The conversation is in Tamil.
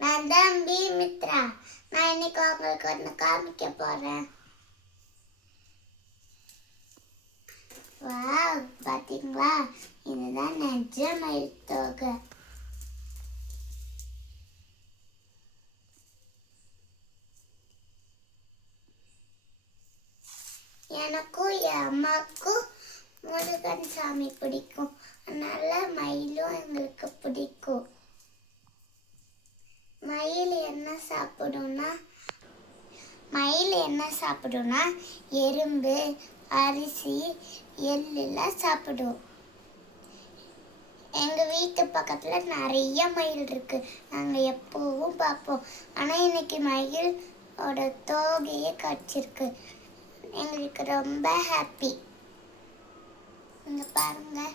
நான் தான் பி மித்ரா நான் இன்னைக்கு உங்களுக்கு ஒன்று காமிக்க போறேன். வாவ் பாத்தீங்களா? இதுதான் நெஜ மயில் தொகை. எனக்கும் என் அம்மாவுக்கும் முருகன் சாமி பிடிக்கும். அதனால மயிலும் எங்களுக்கு பிடிக்கும். சாப்பிடும்னா? மயில் என்ன சாப்பிடும்னா? எறும்பு அரிசி எள்ளுலாம் சாப்பிடும். எங்கள் வீட்டு பக்கத்தில் நிறைய மயில் இருக்குது நாங்கள் எப்போவும் பார்ப்போம். ஆனால் இன்னைக்கு மயிலோட தோகையே கடிச்சிருக்கு. எங்களுக்கு ரொம்ப ஹாப்பி இங்கே பாருங்கள்